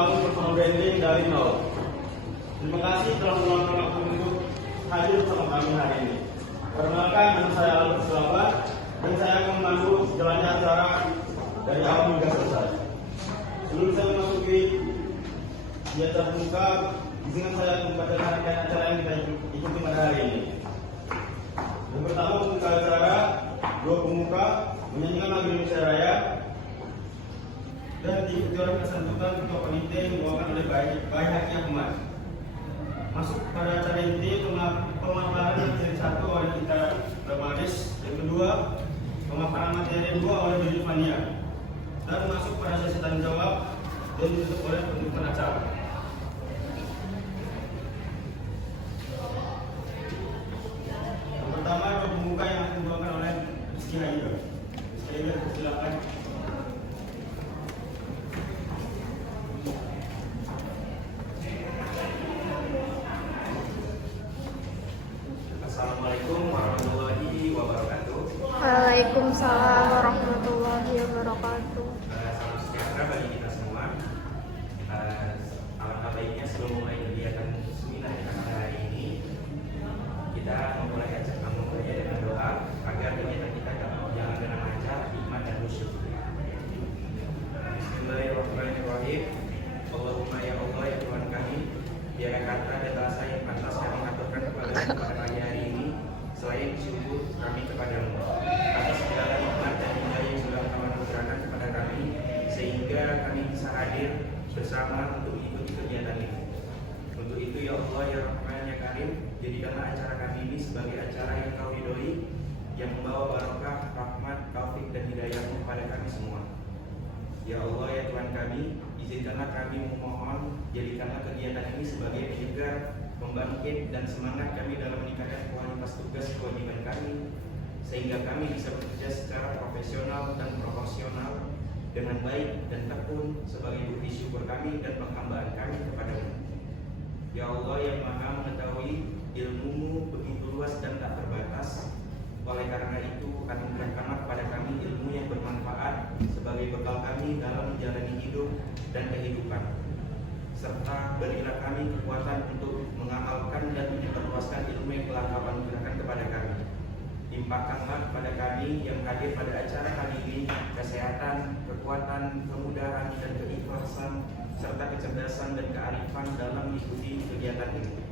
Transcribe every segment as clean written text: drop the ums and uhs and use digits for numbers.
membangun personal branding dari nol. Terima kasih telah meluangkan waktu untuk hadir bersama kami hari ini. Perkenalkan, nama saya Albert Sulaba dan saya akan memandu jalannya acara dari awal hingga selesai. Sebelum saya memasuki kegiatan pembuka, izinkan saya membacakan rangkaian acara yang kita ikuti pada hari ini. Yang pertama, pembuka acara, dua pemuka menyanyikan lagu Indonesia Raya dan diikuti oleh kesantunan ketua panitia yang dibawakan oleh Bayi Haki Ahmad. Masuk pada acara inti pemaparan materi satu oleh kita Ramades, yang kedua pemaparan materi dua oleh Diri Fania, dan masuk pada sesi tanya jawab dan ditutup oleh penutupan acara. Yang pertama, pembuka yang akan dibawakan oleh Rizky Haida. Saya silakan. Assalamualaikum warahmatullahi wabarakatuh. Waalaikumsalam warahmatullahi wabarakatuh. Salam sejahtera bagi kita semua. Alangkah baiknya sebelum mulai kegiatan seminar pada hari ini, kita memulai dengan doa agar kegiatan kita berjalan dengan lancar, hikmat dan khusyuk. Bismillahirrahmanirrahim. Allahumma ya Allah ya Tuhan kami, biarkan kata dan bahasa yang pantas kami aturkan kepada pagi hari ini, selain syukur kami kepadamu atas segala nikmat dan hidayah yang sudah Engkau anugerahkan kepada kami, sehingga kami bisa hadir bersama untuk mengikuti kegiatan ini. Untuk itu ya Allah ya Rahman ya Karim, jadikanlah acara kami ini sebagai acara yang Kau ridhoi, yang membawa barokah, rahmat, taufik dan hidayah-Mu kepada kami semua. Ya Allah ya Tuhan kami, izinkanlah kami memohon, jadikanlah kegiatan ini sebagai penyegar, membangkit dan semangat kami dalam meningkatkan kualitas tugas kewajiban kami, sehingga kami bisa bekerja secara profesional dan proporsional dengan baik dan tekun sebagai bukti syukur kami dan penghambaan kami kepadamu. Ya Allah yang Maha mengetahui, ilmu-Mu begitu luas dan tak terbatas. Oleh karena itu, anugerahkanlah kepada kami ilmu yang bermanfaat sebagai bekal kami dalam menjalani hidup dan kehidupan, serta berilah kami kekuatan untuk mengamalkan dan menyebarluaskan ilmu yang telah Kau anugerahkan kepada kami. Limpahkanlah kepada kami yang hadir pada acara kali ini kesehatan, kekuatan, kemudahan dan keikhlasan, serta kecerdasan dan kearifan dalam mengikuti kegiatan ini.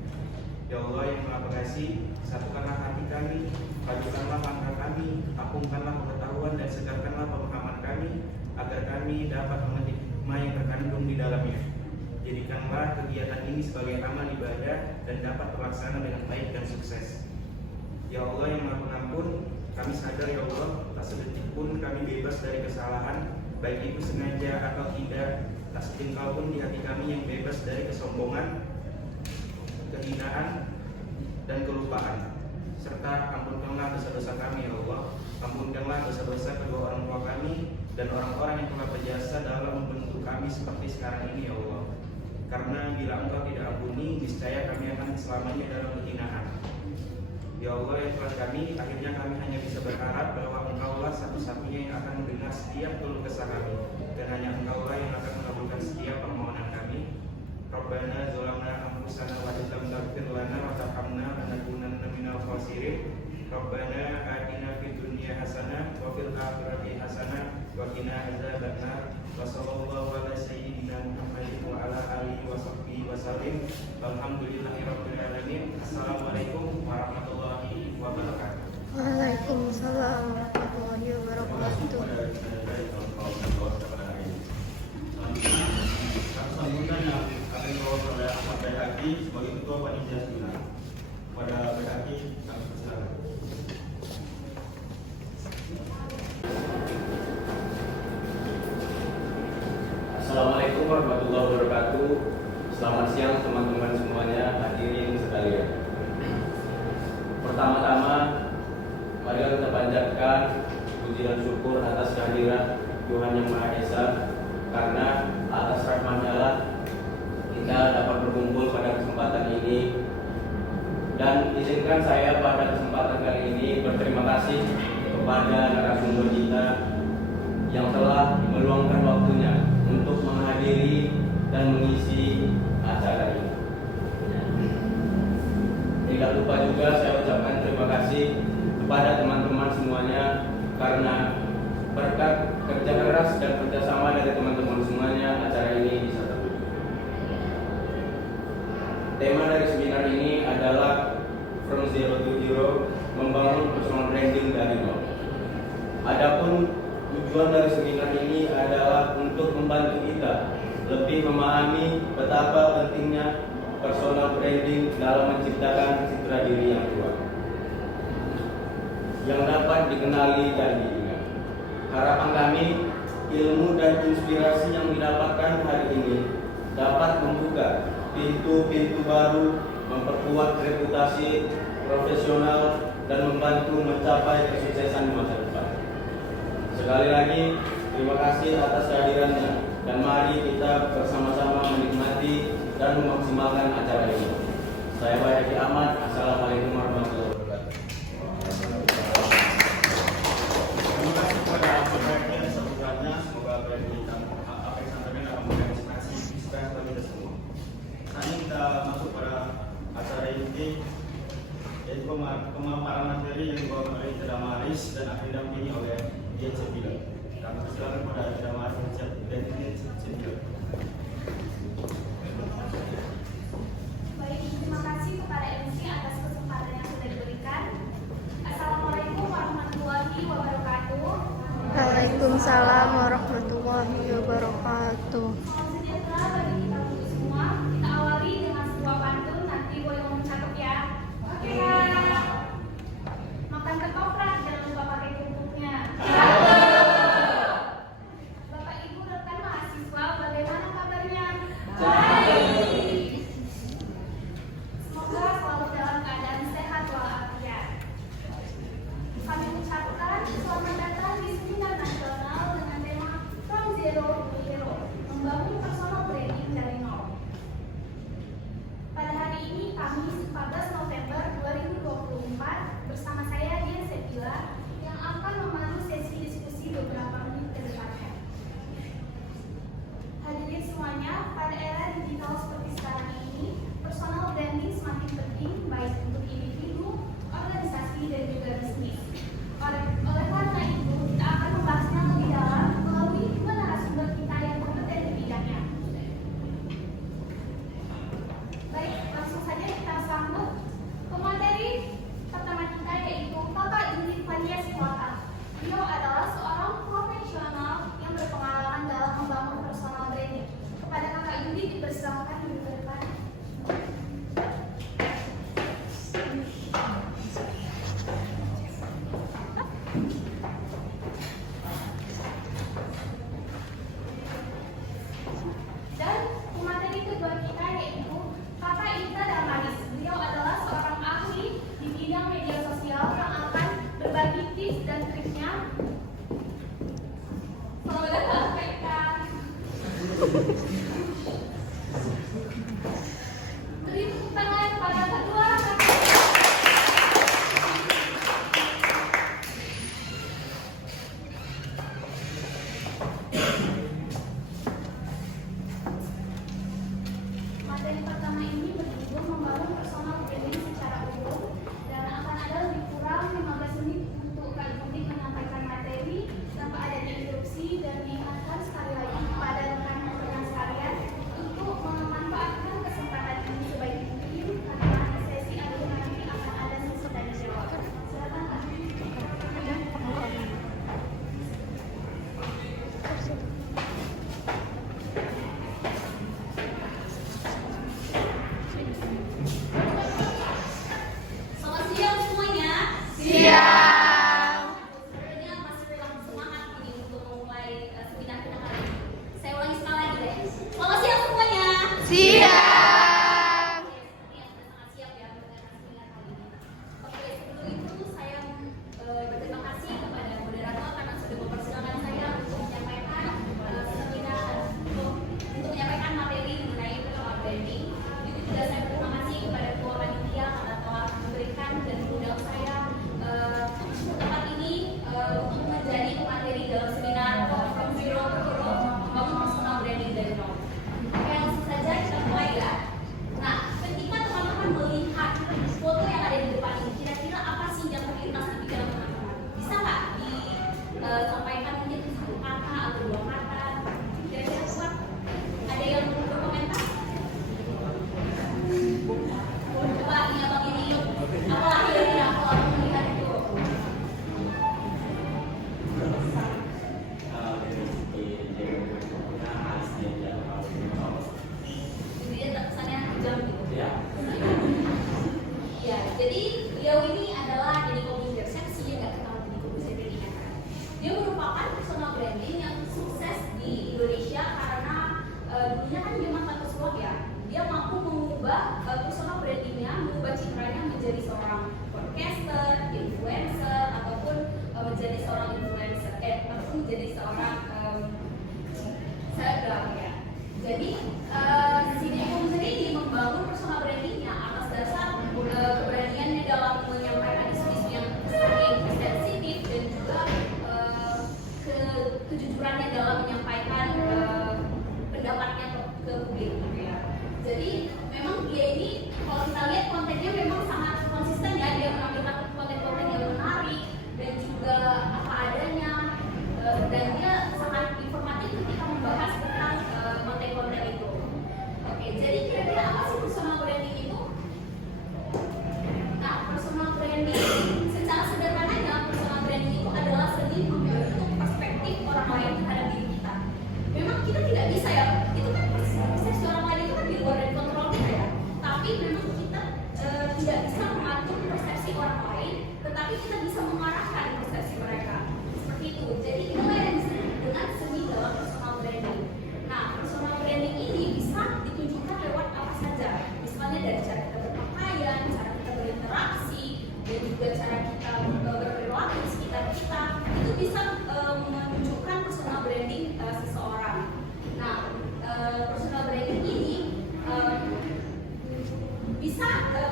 Ya Allah yang Maha Pengasih, satukanlah hati kami, pajukanlah langkah kami, apungkanlah pengetahuan dan segarkanlah pemahaman kami, agar kami dapat mengerti hikmah yang terkandung di dalamnya. Jadikanlah kegiatan ini sebagai amal ibadah dan dapat terlaksana dengan baik dan sukses. Ya Allah yang Maha Pengampun, kami sadar ya Allah, tak sedetik pun kami bebas dari kesalahan, baik itu sengaja atau tidak. Tak setingkal pun di hati kami yang bebas dari kesombongan, kehinaan, dan kelupaan. Serta ampunkanlah dosa-dosa kami ya Allah. Ampunkanlah dosa-dosa kedua orang tua kami dan orang-orang yang telah berjasa dalam membentuk kami seperti sekarang ini ya Allah. Karena bila Engkau tidak ampuni, niscaya kami akan selamanya dalam kehinaan. Ya Allah ya Tuhan kami, akhirnya kami hanya bisa berharap bahwa Engkaulah satu-satunya yang akan mendengar setiap keluh kesah kami, dan hanya Engkaulah yang akan mengabulkan setiap permohonan kami. Rabbana zalamna anfusana wa illam taghfir lana wa tarhamna lanakunanna minal khasirin. Rabbana atina fid dunya hasanah wa fil akhirati hasanah wa qina adzabannar. Wa sallallahu ala sayyidina Muhammadin wa ala alihi wa sahbihi wa sallim. Alhamdulillahirabbil alamin. Assalamualaikum warahmatullahi wabarakatuh. Waalaikumsalam warahmatullahi wabarakatuh. Sambutan yang akan dibawakan oleh Ahmad Bayi Haki sebagai ketua panitia seminar. Pada Bayi Haki, kami persilakan. Assalamualaikum warahmatullahi wabarakatuh. Selamat siang teman-teman semuanya, hadirin sekalian. Pertama-tama, mari kita panjatkan puji dan syukur atas kehadiran Tuhan Yang Maha Esa, karena atas rahmat-Nya lah kita dapat berkumpul pada kesempatan ini. Dan izinkan saya pada kesempatan kali ini berterima kasih kepada narasumber kita yang telah meluangkan waktunya untuk menghadiri dan mengisi acara ini. Tidak lupa juga saya ucapkan terima kasih kepada teman-teman semuanya karena berkat kerja keras dan kerjasama dari teman-teman semuanya acara ini bisa terwujud. Tema dari seminar ini adalah From Zero to Hero, membangun personal branding dari nol. Adapun tujuan dari seminar ini adalah untuk membantu kita lebih memahami betapa pentingnya personal branding dalam menciptakan citra diri yang kuat yang dapat dikenali dan diingat. Harapan kami, ilmu dan inspirasi yang didapatkan hari ini dapat membuka pintu-pintu baru, memperkuat reputasi profesional, dan membantu mencapai kesuksesan di masa depan. Sekali lagi, terima kasih atas kehadirannya, dan mari kita bersama-sama menikmati dan memaksimalkan acara ini. Saya Bayaki Ahmad. Assalamualaikum warahmatullahi wabarakatuh. Terima kasih kepada Bapak sebelumnya. Semoga apa yang disampaikan dapat menginspirasi bagi kita semua. Sekarang kita masuk pada acara inti, yaitu pemaparan materi yang dibawa oleh Tidak Maris dan akan didampingi oleh Dian Sepila. Kami persilakan kepada Tidak Maris dan Dian Sepila. Baik, terima kasih kepada MC atas kesempatan yang sudah diberikan. Assalamualaikum warahmatullahi wabarakatuh. Waalaikumsalam warahmatullahi wabarakatuh. Salam sejahtera bagi kita untuk semua. Kita awali dengan sebuah pantun, nanti boleh mencatat ya. Oke, Kak. Makan ketoprak, jangan lupa pakai kerupuknya. Bapak Ibu rekan mahasiswa, bagaimana kabarnya? Baik. Semoga selalu dalam keadaan sehat walafiat. Kami ucapkan selamat datang di seminar nasional dengan tema From Zero to Hero, membangun personal branding dari nol. Pada hari ini, Kamis 14 November 2024, bersama saya Dian Sepila yang akan memandu sesi diskusi beberapa menit ke depannya. Hadirin semuanya, pada era digital seperti sekarang ini, personal branding semakin penting baik untuk individu, organisasi, dan juga bisnis. Oleh karena itu, kita akan membahasnya lebih dalam melalui dua narasumber kita yang kompeten di bidangnya. Baik, langsung saja kita sambut pemateri pertama kita, yaitu Bapak Yudi Fania Siwata. Beliau adalah seorang profesional yang berpengalaman dalam membangun personal branding. Kepada Kakak Yudi dipersilakan di depan. Dan pemateri kedua kita yaitu Kakak Ita Damaris. Beliau adalah seorang ahli di bidang media sosial yang akan berbagi tips dan triknya. Selamat datang, Kak Ita. Beri tepuk tangan kepada kedua Kakak. Materi pertama ini berjudul membangun personal branding secara umum dan akan ada lebih kurang 15 menit untuk Kak Yudi menyampaikan materi tanpa adanya interupsi, dan diingatkan sekali lagi kepada rekan-rekan sekalian untuk memanfaatkan kesempatan ini sebaik mungkin karena sesi akhir nanti akan ada sesi tanya jawab. Silakan Kak. kejujurannya dalam menyampaikan pendapatnya ke publik gitu ya. Jadi memang dia ini kalau kita lihat kontennya memang sangat konsisten ya, dia menampilkan konten-konten yang menarik dan juga apa adanya, dan dia sangat informatif ketika membahas tentang konten-konten itu. Oke, jadi kira-kira apa sih personal branding itu? Nah, personal branding secara sederhananya, personal branding itu adalah seni membentuk perspektif orang lain terhadap diri kita. Memang kita tidak bisa ya, itu kan persepsi orang lain itu kan di luar dari kontrol kita ya. Tapi memang kita tidak bisa mengatur persepsi orang lain, tetapi kita bisa mengarahkan persepsi mereka. Seperti itu. Jadi itulah yang disebut dengan seni dalam personal branding. Nah, personal branding ini bisa ditunjukkan lewat apa saja. Misalnya dari cara kita berpakaian, cara kita berinteraksi, dan juga cara kita berperilaku di sekitar kita. Itu bisa menunjukkan personal branding seseorang. Nah, personal branding ini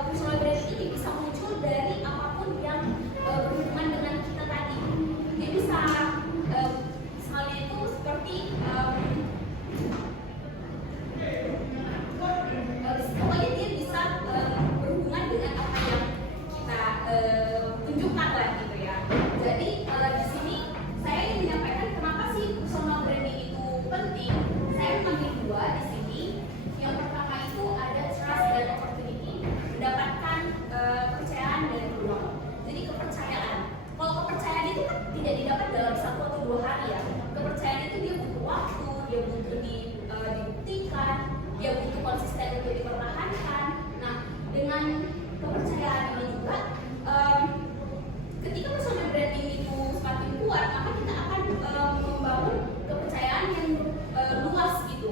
personal branding ini bisa muncul dari apapun yang berhubungan dengan kita tadi. Dia bisa misalnya itu seperti pokoknya dia bisa berhubungan dengan apa yang kita tunjukkan lah gitu ya. Jadi di sini saya ingin menyampaikan kenapa sih personal branding itu penting. Saya mengambil dua di sini. Yang pertama itu ada trust dan opportunity, mendapatkan kepercayaan dan peluang. Jadi kepercayaan. Kalau kepercayaan itu kan tidak didapat dalam 1 atau 2 hari ya. Kepercayaan itu dia butuh waktu, dia butuh dibuktikan, dia butuh konsisten untuk dipertahankan. Nah, dengan kepercayaan ini juga, ketika personal branding itu semakin kuat, maka kita akan membangun kepercayaan yang luas gitu.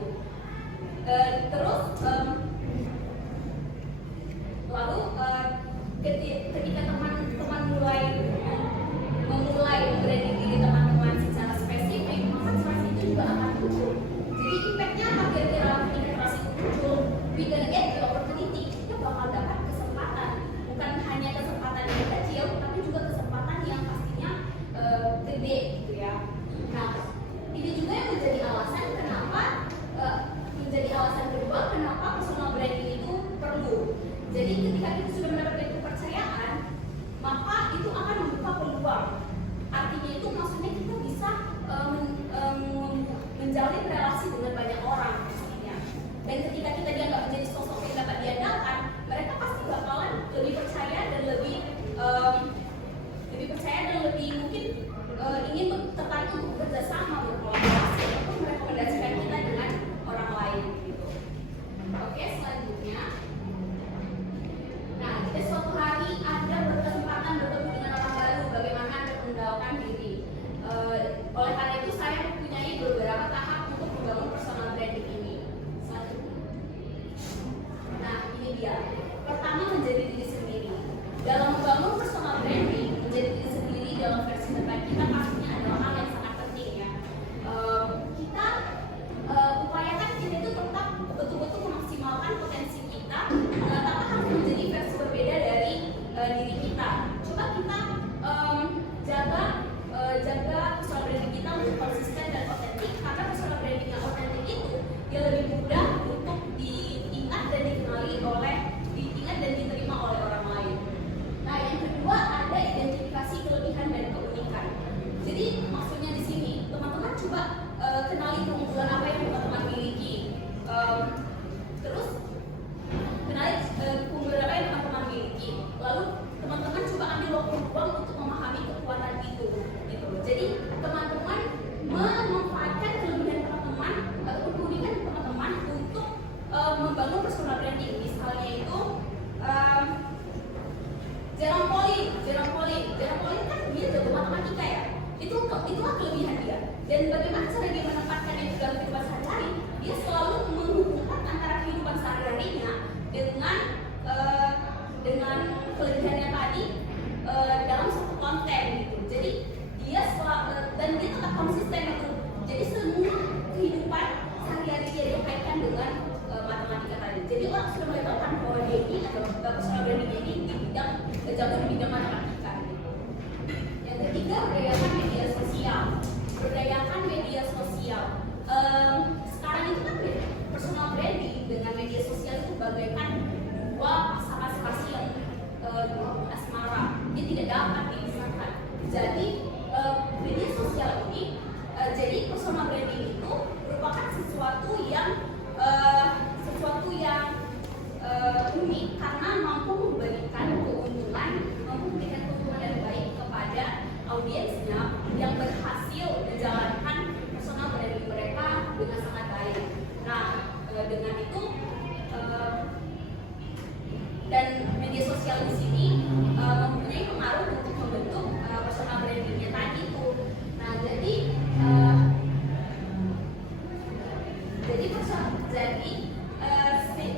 Terus lalu ketika teman-teman memulai branding diri teman-teman secara spesifik, maka trust itu juga akan muncul. Jadi impactnya apa kira-kira ketika trust itu muncul? We gonna get the opportunity, kita bakal dapat kesempatan, bukan hanya kesempatan yang kecil, tapi juga kesempatan yang pastinya gede gitu ya. Nah, ini juga yang menjadi alasan kenapa kedua kenapa personal branding itu perlu. Jadi ketika kita sudah mendapatkan kepercayaan, maka itu akan membuka peluang. Artinya itu maksudnya kita bisa menjalin relasi dengan banyak orang pastinya. Dan ketika kita dianggap menjadi sosok yang dapat diandalkan, mereka pasti bakalan lebih percaya dan lebih mungkin ingin tertarik untuk bekerja sama, berkolaborasi, untuk merekomendasikan kita dengan orang lain gitu. Oke, selanjutnya. Nah, jika suatu hari Anda berkesempatan bertemu dengan orang baru, bagaimana Anda mengenalkan diri? Oleh karena itu saya mempunyai beberapa tahap untuk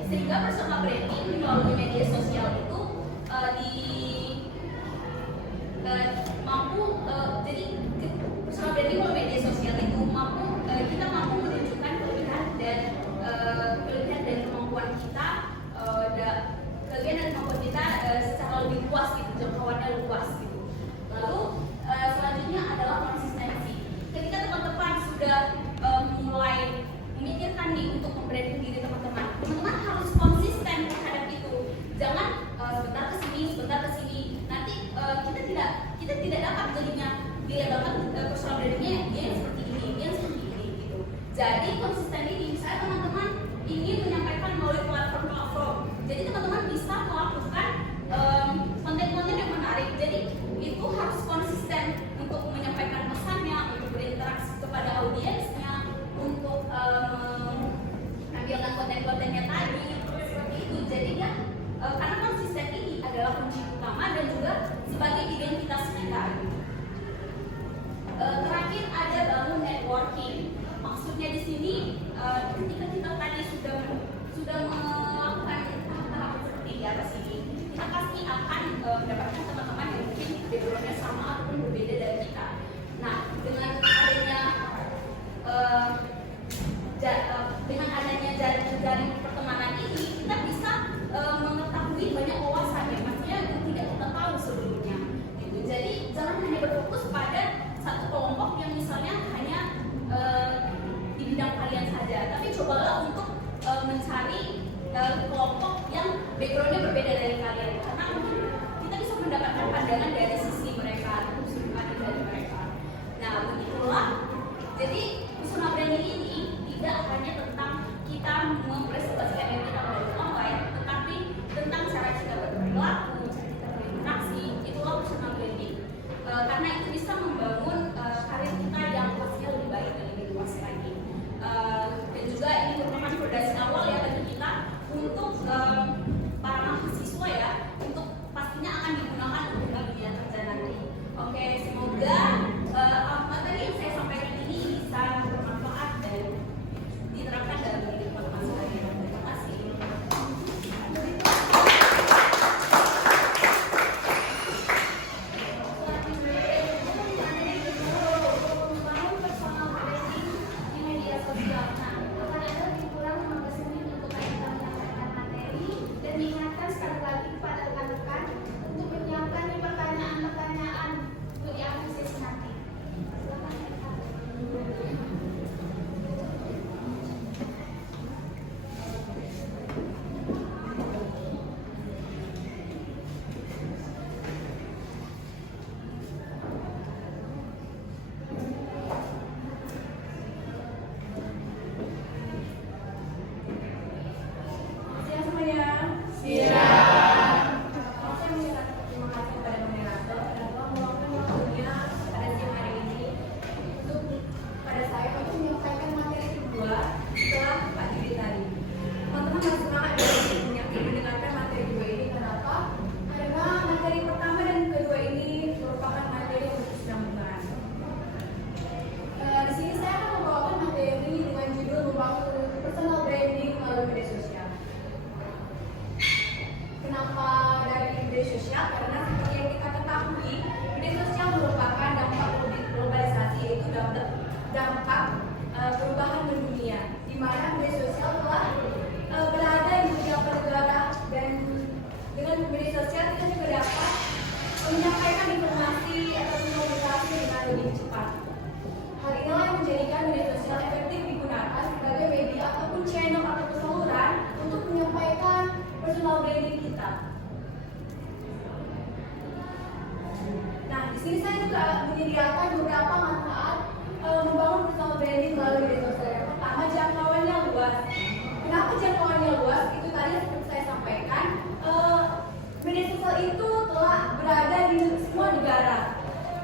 Sehingga personal branding melalui media sosial itu personal branding melalui media sosial itu kita mampu menunjukkan kelebihan dan kemampuan kita secara lebih luas gitu, jangkauannya luas gitu. Lalu selanjutnya adalah konsistensi. Ketika teman-teman sudah mulai memikirkan nih untuk membranding diri teman-teman harus konsisten terhadap itu. Jangan sebentar ke sini. Nanti kita tidak dapat jadinya personal brandingnya dia seperti ini gitu. Jadi konsisten ini, misalnya teman-teman ingin menyampaikan melalui platform. Jadi teman-teman bisa melakukan konten-konten yang menarik. Jadi itu harus konsisten untuk menyampaikan pesannya, untuk berinteraksi kepada audiensnya, untuk menampilkan konten-kontennya tadi seperti itu. Jadi ya karena konsisten ini adalah kunci utama dan juga sebagai identitas kita. Terakhir ada bangun networking. Maksudnya di sini ketika kita tadi sudah melakukan tahap-tahap seperti di atas ini, kita pasti akan mendapatkan teman-teman yang mungkin backgroundnya sama ataupun berbeda dari kita. Nah, dengan adanya jaring pertemanan ini, kita bisa mengetahui banyak wawasan yang maksudnya yang tidak kita tahu sebelumnya. Gitu. Jadi jangan hanya berfokus pada satu kelompok yang misalnya hanya di bidang kalian saja, tapi cobalah untuk mencari kelompok yang backgroundnya berbeda dari kalian, karena mungkin kita bisa mendapatkan pandangan dari sisi mereka, sudut pandang dari mereka. Nah, begitulah. Jadi personal branding ini tidak hanya tentang kita mempresentasikan diri kita melalui online, tetapi tentang cara kita berperilaku, cara kita berinteraksi. Itulah personal branding. Karena itu bisa membangun karir kita yang pastinya lebih baik dan lebih luas lagi. Dan juga ini merupakan fondasi awal ya bagi kita untuk para mahasiswa ya, untuk pastinya akan digunakan untuk dunia kerja nanti. Oke, semoga materi yang saya sampaikan ini bisa bermanfaat dan diterapkan dalam kehidupan masyarakat. Terima kasih. Membangun personal branding di media sosial. Nah, akan ada lebih kurang 15 menit untuk kita menyampaikan materi dan diingatkan sekali lagi kepada rekan-rekan untuk menyiapkan pertanyaan-pertanyaan untuk di akhir sesi nanti. Siap semuanya? Siap. Saya mengucapkan terima kasih kepada moderator dan telah meluangkan waktunya pada siang hari ini untuk pada saya untuk menyampaikan materi kedua setelah Pak Didi tadi. Teman-teman harus semangat yang mendengarkan materi kedua ini. Kenapa? Karena materi pertama dan kedua ini merupakan materi untuk sedang membahas. Di sini saya akan membawakan materi dengan judul membangun personal branding melalui media sosial. Kenapa dari media sosial? Karena seperti yang kita ketahui, media sosial merupakan dampak globalisasi, yaitu dampak perubahan mendunia, di mana media sosial telah berada di beberapa negara, dan dengan media sosial kita juga dapat menyampaikan informasi atau komunikasi dengan lebih cepat. Hal inilah yang menjadikan media sosial efektif digunakan sebagai media ataupun channel atau saluran untuk menyampaikan personal branding kita. Nah, di sini saya juga menyediakan beberapa manfaat membangun personal branding melalui media sosial. Yang pertama, jangkauannya luas. Kenapa jangkauannya luas? Itu tadi seperti saya sampaikan, media sosial itu telah berada di semua negara.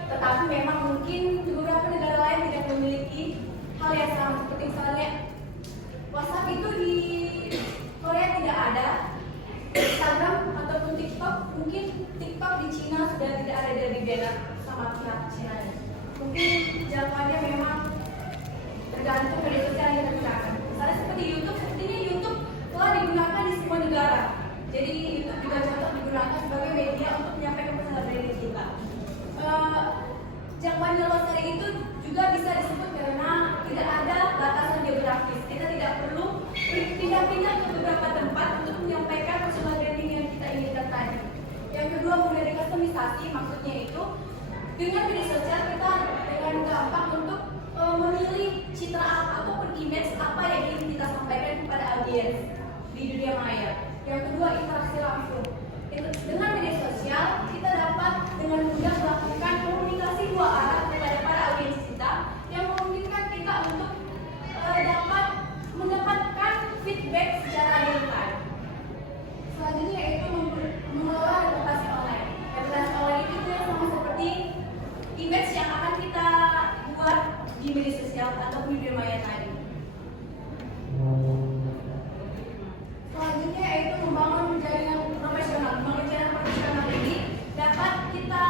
Tetapi memang mungkin di beberapa negara lain tidak memiliki hal yang sama, seperti misalnya WhatsApp itu di Korea tidak ada, Instagram ataupun TikTok, mungkin TikTok di Cina sudah tidak ada dari beda sama pihak Cina. Mungkin jangkauannya memang tergantung media sosial yang kita gunakan. Misalnya komunikasi, maksudnya itu dengan media sosial kita dengan gampang untuk memilih citra ataupun image apa yang ingin kita sampaikan kepada audiens di dunia maya. Yang kedua, interaksi langsung. Dengan media sosial kita dapat dengan mudah melakukan komunikasi dua arah kepada para audiens kita yang memungkinkan kita untuk dapat mendapatkan feedback secara real time. Selanjutnya yaitu mengelola reputasi online. Reputasi online itu sama seperti image yang akan kita buat di media sosial atau di dunia maya tadi. Selanjutnya yaitu membangun jaringan profesional. Membangun jaringan profesional ini dapat kita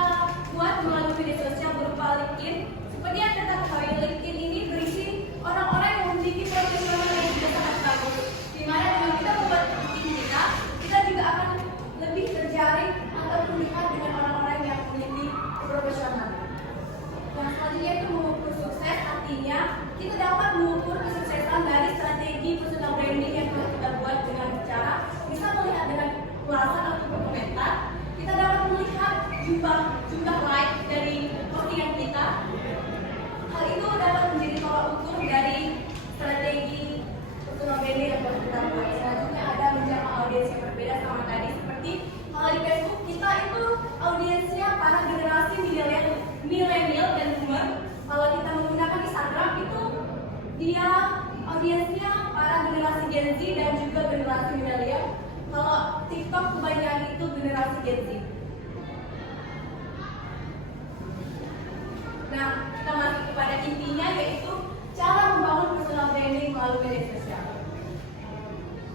buat melalui media sosial berupa LinkedIn. Seperti yang kita ketahui, LinkedIn ini berisi orang-orang yang memiliki profesional yang juga sangat bagus. Di mana dengan kita membuat LinkedIn kita juga akan lebih terjaring atau terlihat dengan orang-orang yang memiliki profesional. Yang selanjutnya itu mengukur sukses, artinya kita dapat mengukur kesuksesan dari strategi personal branding yang telah kita buat dengan cara bisa melihat dengan ulasan ataupun komentar. Kita dapat melihat jumlah like dari postingan kita. Hal itu dapat menjadi tolak ukur dari strategi personal branding yang telah kita buat. Selanjutnya ada menjangkau audiens yang berbeda sama tadi, seperti di Facebook kita itu audiensnya para generasi milenial dan boomer. Kalau kita menggunakan Instagram itu dia audiensnya para generasi Gen Z dan juga generasi milenial. Kalau TikTok kebanyakan itu generasi Gen Z. Nah, kita masuk kepada intinya, yaitu cara membangun personal branding melalui media sosial.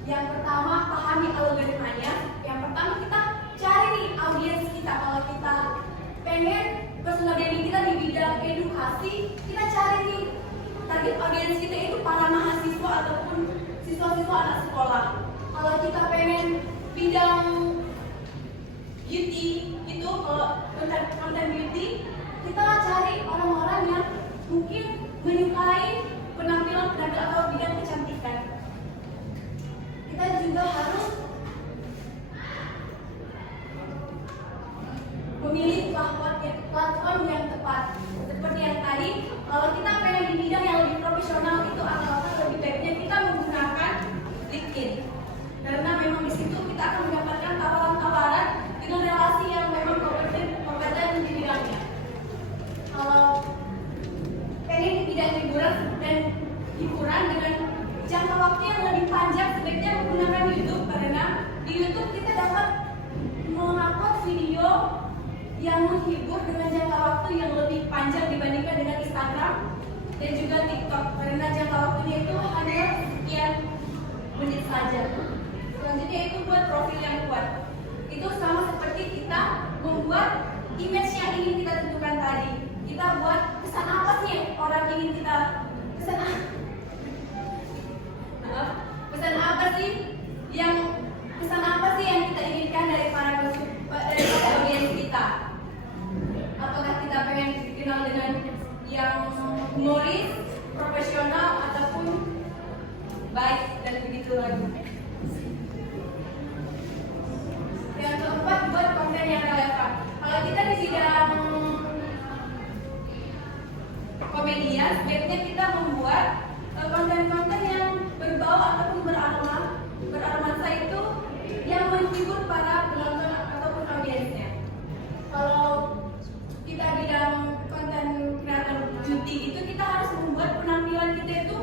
Yang pertama, pahami algoritmanya. Yang pertama, kita cari nih audiens kita. Kalau kita pengen personal branding kita di bidang edukasi, kita cari nih target audiens kita itu para mahasiswa ataupun siswa-siswa anak sekolah. Kalau kita pengen bidang beauty itu, kalau konten beauty, kita cari orang-orang yang mungkin menyukai penampilan atau bidang kecantikan. Kita juga harus memilih platform yang tepat. Seperti yang tadi, kalau kita pengen di bidang yang lebih profesional itu atau lebih baiknya kita menggunakan LinkedIn. Karena memang di situ kita akan mendapatkan tawaran-tawaran dengan relasi yang memang kompeten di bidangnya. Kalau pengen di bidang hiburan dengan jangka waktu yang lebih panjang, sebaiknya menggunakan YouTube, karena di YouTube kita dapat mengupload video yang menghibur dengan jangka waktu yang lebih panjang dibandingkan dengan Instagram dan juga TikTok, karena jangka waktunya itu hanya sekian menit saja. Selanjutnya itu buat profil yang kuat. Itu sama seperti kita membuat image yang ingin kita tentukan tadi. Kita buat pesan apa sih orang ingin kita pesan apa sih yang kita inginkan dari para audiens kita. Apakah kita pengen dikenal dengan yang humoris, profesional, ataupun baik, dan begitu lagi. Yang keempat, buat konten yang relevan. Kalau kita di bidang komedian, sebaiknya kita membuat konten-konten yang berbau ataupun beraroma itu yang menghibur para penonton ataupun audiensnya. Kalau kita bidang konten kreator beauty itu, kita harus membuat penampilan kita itu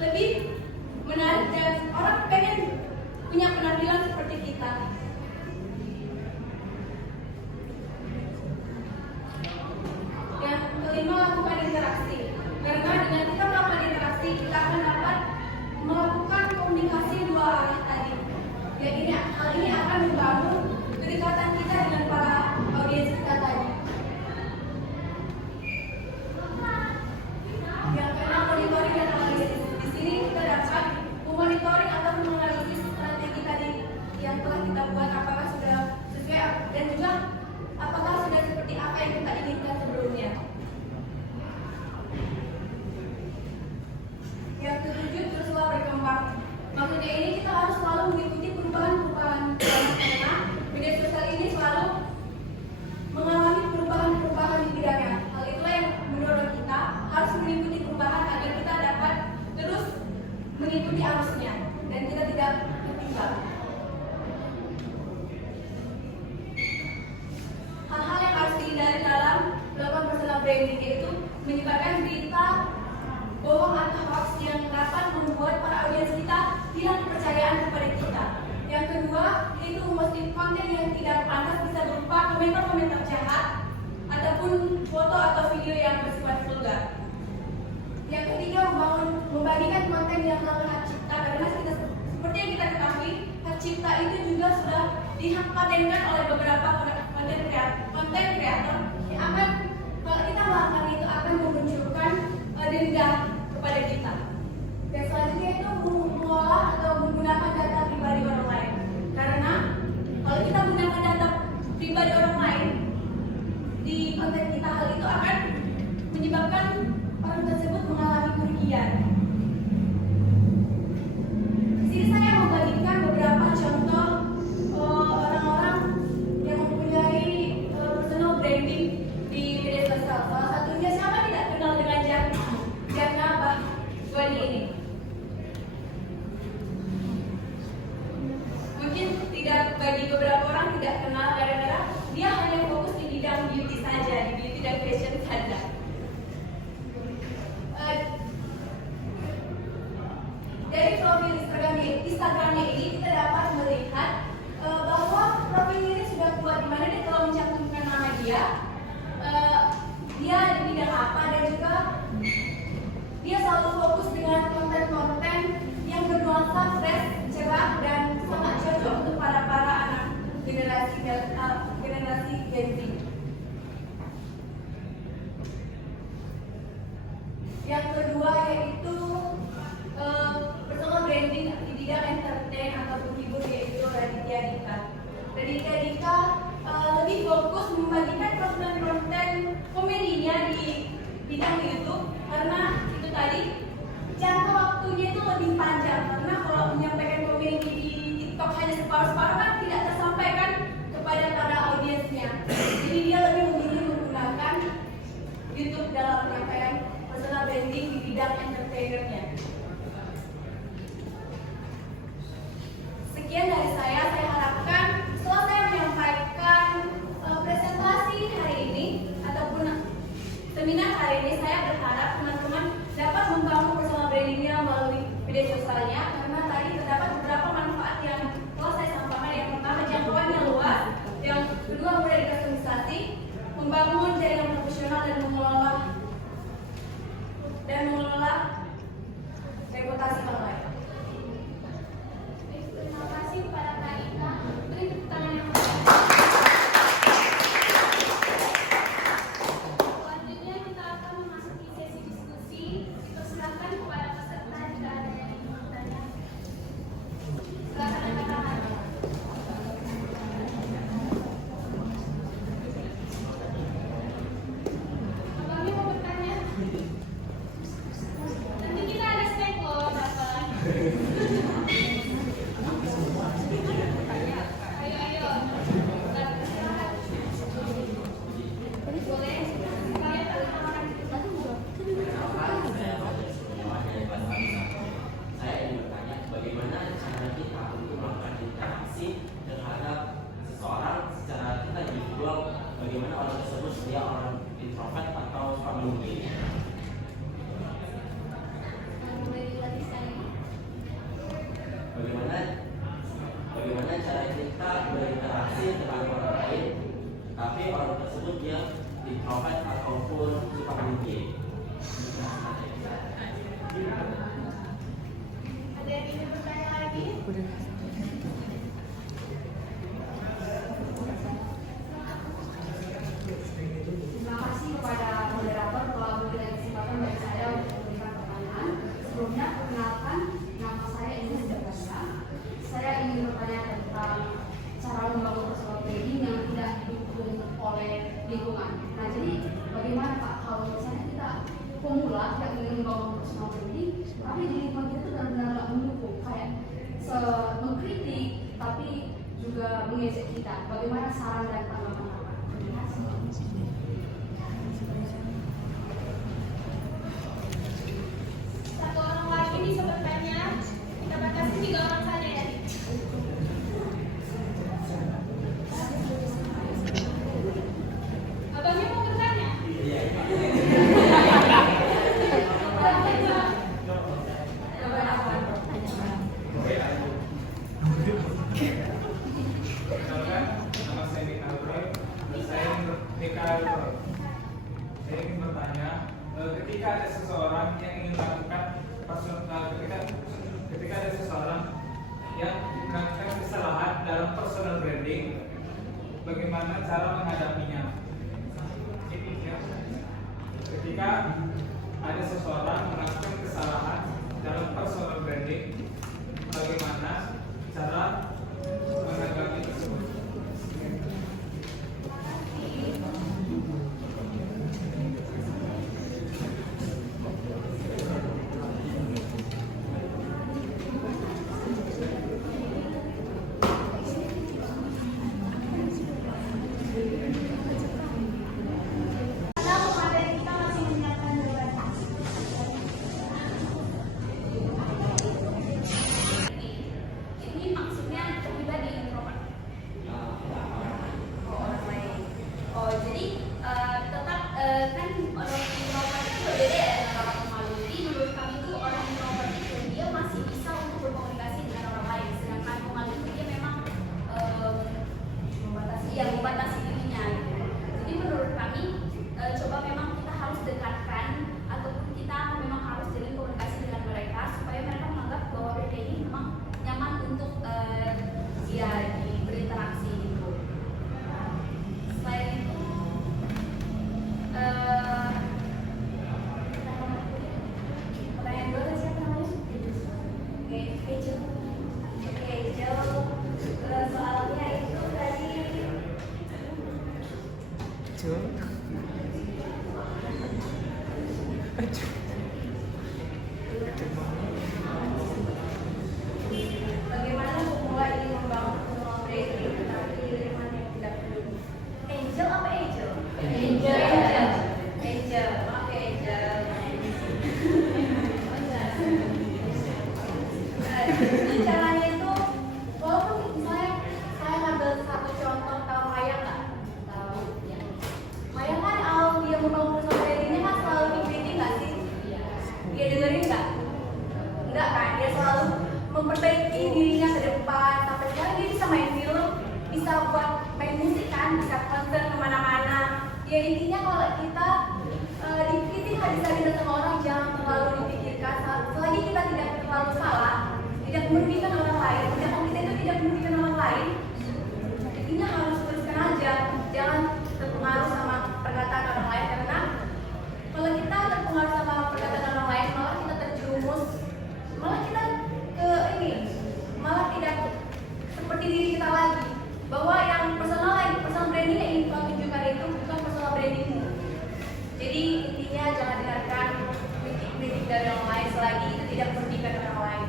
lebih menarik dan orang pengen punya penampilan seperti kita. Yang kelima, lakukan interaksi. Karena dengan kita melakukan interaksi, kita akan dapat melakukan komunikasi dua arah tadi. Hal ini akan membangun kedekatan kita dengan para audiens kita tadi. Yang keenam, monitoring dan analisis. Di sini kita dapat memonitoring atau menganalisis strategi tadi yang telah kita buat, apakah sudah sesuai dan juga apakah sudah seperti apa yang kita inginkan sebelumnya. Yang ketujuh, teruslah berkembang. Maksudnya ini kita harus selalu mengikuti perubahan-perubahan karena mengikuti arusnya dan kita tidak tertinggal. Hal-hal yang harus dihindari dalam melakukan personal branding yaitu menyebarkan berita bohong atau hoax yang dapat membuat para audiens kita hilang kepercayaan kepada kita. Yang kedua, yaitu memposting konten yang tidak pantas bisa berupa komentar-komentar jahat ataupun foto atau video yang bersifat vulgar. Yang ketiga, membagikan konten yang melanggar hak cipta karena seperti yang kita ketahui, hak cipta itu juga sudah dipatenkan oleh beberapa konten kreator yang akan kalau kita melakukan itu akan memunculkan denda kepada kita. Dan selanjutnya itu mengolah atau menggunakan data pribadi orang lain. Karena kalau kita menggunakan data pribadi orang lain di konten kita, hal itu akan menyebabkan orang tersebut mengalami kerugian. Di sini saya membagikan beberapa contoh orang-orang yang mempunyai personal branding di media sosial. Salah satunya siapa tidak kenal dengan Jana Bahwani ini? Mungkin tidak, bagi beberapa orang tidak kenal gara-gara dia hanya fokus di bidang beauty saja, di beauty dan fashion saja. Dari profil Instagramnya ini kita dapat melihat bahwa profil ini sudah kuat, dimana dia telah mencantumkan nama dia di bidang apa, dan juga dia selalu fokus dengan konten-konten yang bernuansa fresh, cerah, dan sangat cocok untuk para anak generasi Gen Z. Yang kedua yaitu personal branding di bidang entertain ataupun hibur, yaitu Raditya Dika. Raditya Dika lebih fokus membagikan konten komedinya di bidang YouTube karena itu tadi jangka waktunya itu lebih panjang, karena kalau menyampaikan komedi di TikTok hanya separuh-separuh kan tidak tersampaikan kepada para audiensnya. Jadi dia lebih memilih menggunakan YouTube dalam penyampaian personal branding di bidang entertainernya. Sekian dari saya harapkan setelah saya menyampaikan presentasi hari ini ataupun seminar hari ini, saya berharap teman-teman dapat membangun personal brandingnya melalui media sosialnya, karena tadi terdapat beberapa manfaat yang telah saya sampaikan. Yang pertama, jangkauannya luas. Yang kedua, mudah dikustomisasi, membangun jaringan profesional dan mengelola reputasi online. Terima kasih kepada Kak Ika. Beri tepuk tangan yang selanjutnya kita akan memasuki sesi diskusi. Dipersilakan kepada peserta jika ada yang ingin bertanya. Silakan katakan. Kami mau bertanya. Nanti kita ada snack loh, Bapak. Ayo. Boleh. Kalian terlalu Saya ingin bertanya, bagaimana cara kita untuk melakukan interaksi terhadap seseorang secara kita individual? Bagaimana orang tersebut dia orang introvert atau suka mendiri? Bagaimana cara kita berinteraksi dengan orang lain, tapi orang tersebut dia introvert ataupun suka mendiri? ada yang ingin bertanya lagi? Terima kasih kepada moderator telah memberikan kesempatan bagi saya untuk memberikan pertanyaan. Sebelumnya, perkenalkan, nama saya Ines Jagasa. Saya ingin bertanya tentang cara membangun personal branding yang tidak didukung oleh lingkungan. Nah, jadi bagaimana Pak kalau misalnya kita pemula yang ingin membangun personal branding, tapi di lingkungan kita itu benar-benar nggak mendukung, kayak mengkritik, tapi juga mengejek kita. Bagaimana saran dan tanggapan Bapak? Terima kasih. Satu orang lagi bisa bertanya. 3 orang saja ya. Abangnya mau bertanya? Nama saya Nika Alfred. Saya ingin bertanya, ketika ada seseorang yang ingin melakukan ketika ada seseorang yang melakukan kesalahan dalam personal branding, bagaimana cara menghadapinya? Ketika ada seseorang melakukan kesalahan dalam personal branding, bagaimana cara menghadapi tersebut? Karena pemateri kita masih menyiapkan jawaban. Ini maksudnya pribadi introvert. Orang lain. Jadi tetap kan orang introvert itu berbeda ya dengan orang pemalu. Jadi menurut kami itu orang introvert itu dia masih bisa untuk berkomunikasi dengan orang lain, sedangkan pemalu itu dia memang membatasi dirinya. Gitu. Jadi menurut kami coba memang kita harus dekatkan ataupun kita memang harus jalin komunikasi dengan mereka supaya mereka menganggap bahwa mereka ini memang nyaman untuk berinteraksi gitu. Selain itu pertanyaan dua tadi siapa namanya? Angel. Soalnya itu tadi bagaimana memulai ingin membangun personal branding tetapi dari mana yang tidak perlu? Angel apa Angel? Angel. Maaf ya Angel. Jadi caranya itu, walaupun misalnya saya ngambil satu contoh, tahu Maya nggak? Tahu. Maya kan awal dia membangun personal brandingnya kan selalu dikritik nggak sih? Dia dengerin nggak? Enggak kan? Dia selalu memperbaiki dirinya ke depan. Sampai sekarang dia bisa main film, bisa buat main musik kan, bisa konser kemana-mana. Ya intinya kalau kita dikritik bisa kita sama orang, jangan terlalu dipikirkan. Selagi kita tidak terlalu salah, tidak merugikan orang lain, sedangkan kita itu tidak merugikan orang lain, intinya harus teruskan aja, jangan terpengaruh sama perkataan orang lain, karena kalau kita terpengaruh sama perkataan orang lain, malah kita terjerumus, malah kita malah tidak seperti diri kita lagi, bahwa yang personal branding yang ingin kau tunjukkan itu bukan personal brandingmu. Jadi intinya jangan dengarkan kritik dari orang lain selagi itu tidak merugikan orang lain.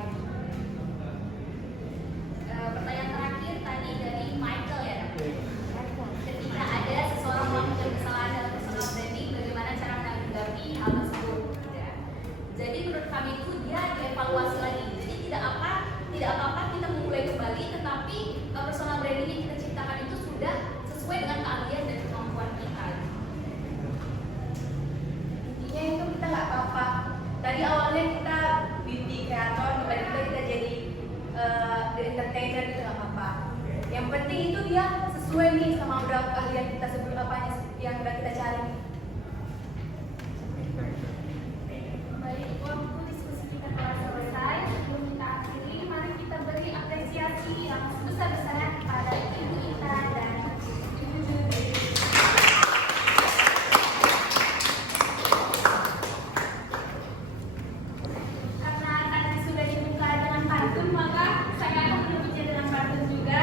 Pertanyaan terakhir tadi dari Michael ya. Ketika ada seseorang melakukan kesalahan dalam personal branding, bagaimana cara menanggapi hal tersebut? Ya. Jadi menurut kami itu dia dievaluasi lagi. Jadi tidak apa-apa kita memulai kembali, tetapi personal branding yang kita ciptakan itu sudah sesuai dengan keahlian dan kemampuan kita. Intinya itu kita nggak apa-apa. Tadi awalnya kita beauty creator, tiba-tiba kita jadi the entertainer, itu nggak apa-apa. Yang penting itu dia sesuai nih sama berapa keahlian kita sebelum apanya yang udah kita cari. Baik, waktu diskusi kita telah selesai. Sebelum kita akhiri, mari kita beri apresiasi yang sebesar-besarnya kepada ibu kita dan ibu juri. Karena tadi sudah dibuka dengan pantun, maka saya akan berbicara dengan pantun juga.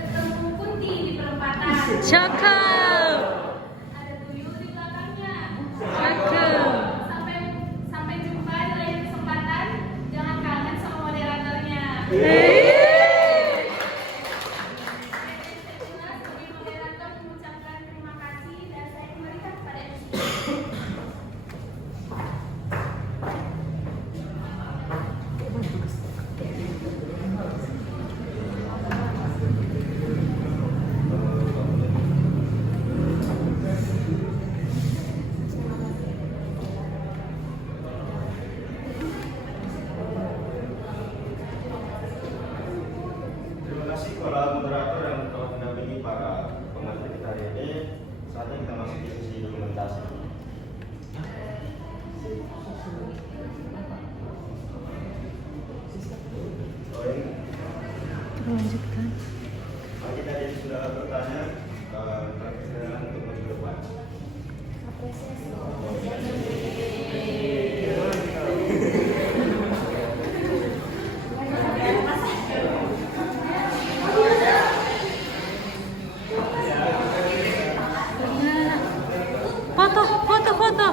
Ketemu kunti di perempatan. Cakep. Ada tuyul di belakangnya. Cakep. Sampai jumpa di lain kesempatan. Jangan kangen sama moderatornya. Saya sebagai moderator mengucapkan terima kasih dan saya kembalikan kepada MC. moderator yang telah mendampingi para pengantin kita hari ini. Saatnya kita masuk di sesi dokumentasi. Lanjutkan. Bagi tadi sudah bertanya, perkenalan untuk maju ke depan. Foto, foto, foto.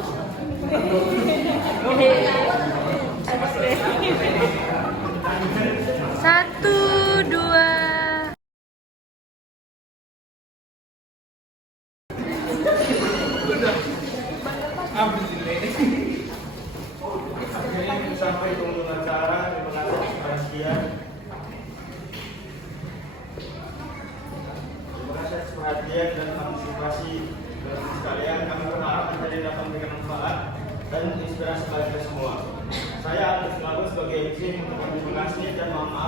Satu, dua. Akhirnya sampai penghujung acara. Terima kasih atas perhatian. Terima kasih atas perhatian dan partisipasi dari sekalian. Kami berharap menjadi dapat memberikan manfaat dan inspirasi bagi kita semua. Saya Alif selalu sebagai MC mengucapkan terima kasih dan mohon maaf